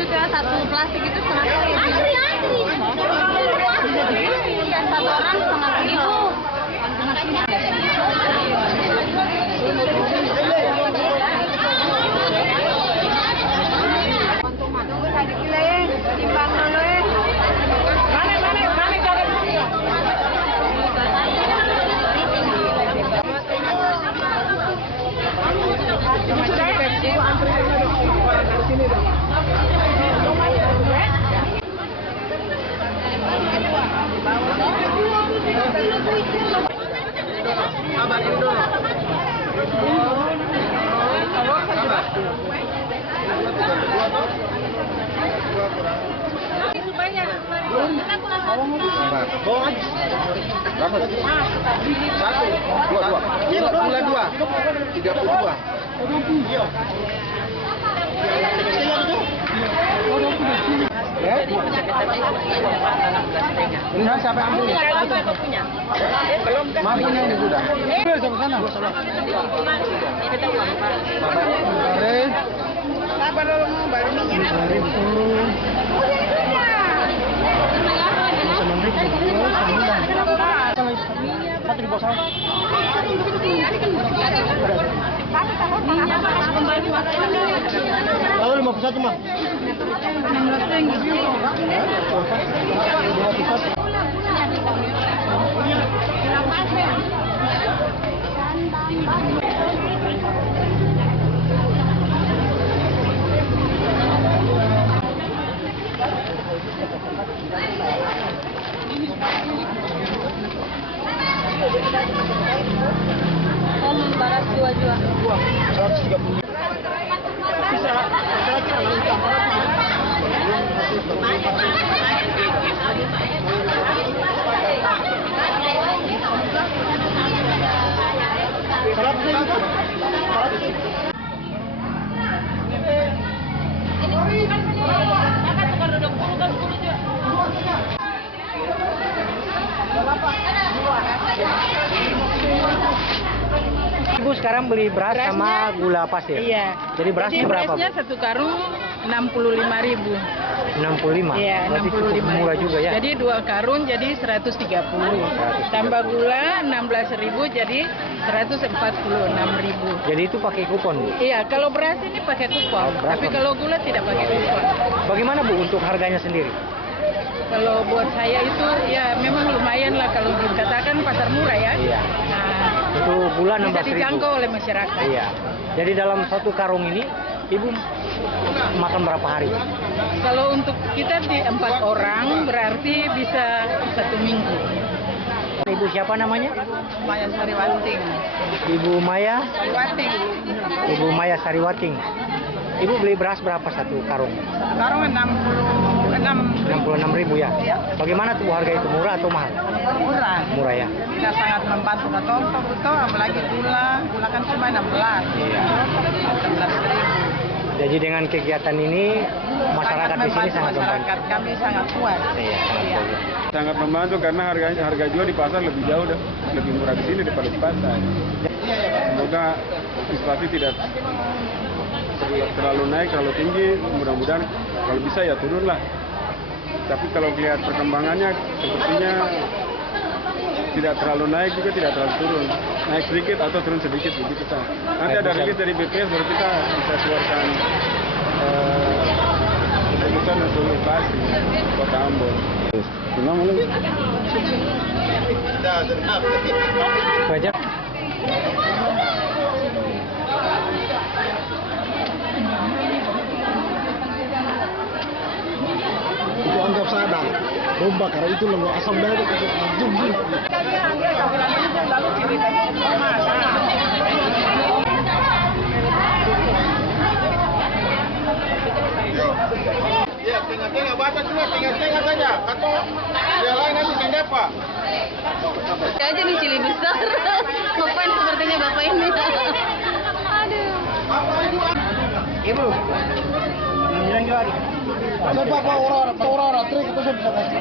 sudah satu plastik itu setengah kilo. Iya, satu orang setengah kilo. Tunggu tadi kilo ya, timbang dulu ya. Berapa? Satu, dua, 32. Ini siapa ambil? Mampunya ini sudah. Sama sana. Sabar dulu, baru minyak. Satu di bawah sana. Lalu 51 mah. 16 ringgit. Barat jual-jual. 130. Ibu sekarang beli beras sama gula pasir. Iya. Jadi berasnya berapa? Berasnya satu karung 65.000. 65. Iya, Berarti cukup 65.000. murah juga ya. Jadi 2 karung jadi 130. Tambah gula 16.000 jadi 146.000. Jadi itu pakai kupon, Bu? Iya, kalau beras ini pakai kupon. beras Tapi apa? kalau gula tidak pakai kupon. Bagaimana, Bu, untuk harganya sendiri? Kalau buat saya itu ya memang lumayan lah kalau dikatakan pasar murah ya. Iya. Nah, Itu gula bisa 16.000. dijangkau oleh masyarakat. Iya. Jadi dalam satu karung ini, Ibu makan berapa hari? Kalau untuk kita di 4 orang berarti bisa 1 minggu. Ibu siapa namanya? Maya Sariwating. Ibu Maya? Sariwating. Ibu Maya Sariwating. Ibu beli beras berapa satu karung? Karung 66.000 ya? Iya. Bagaimana tuh, harga itu murah atau mahal? murah. Murah ya? Kita sangat membantu betul, apalagi gula kan cuma 16. Iya. 16.000. Jadi dengan kegiatan ini masyarakat di sini sangat membantu. Masyarakat kami sangat kuat. Iya, sangat bagus. Sangat membantu karena harga jual di pasar lebih jauh dah, lebih murah di sini daripada di pasar. Semoga inflasi tidak terlalu naik, terlalu tinggi. Mudah-mudahan kalau bisa ya turun lah. Tapi kalau lihat perkembangannya sepertinya tidak terlalu naik juga tidak terlalu turun. Naik sedikit atau turun sedikit begitu saja. Nanti ada rilis dari BPS baru kita bisa keluarkan keputusan untuk inflasi Kota Ambon. Gimana mulai? Wajah. Itu anggap sadar domba karena itu lebih asam dari itu jumlah. Lalu ceritanya Ya, tengah-tengah batas cuma tengah-tengah saja. Atau yang lain nanti tengah apa? Saya aja nih cili besar. Ngapain sepertinya bapak ini? Aduh. Ibu. Yang jual. Coba orang trik itu bisa kasih.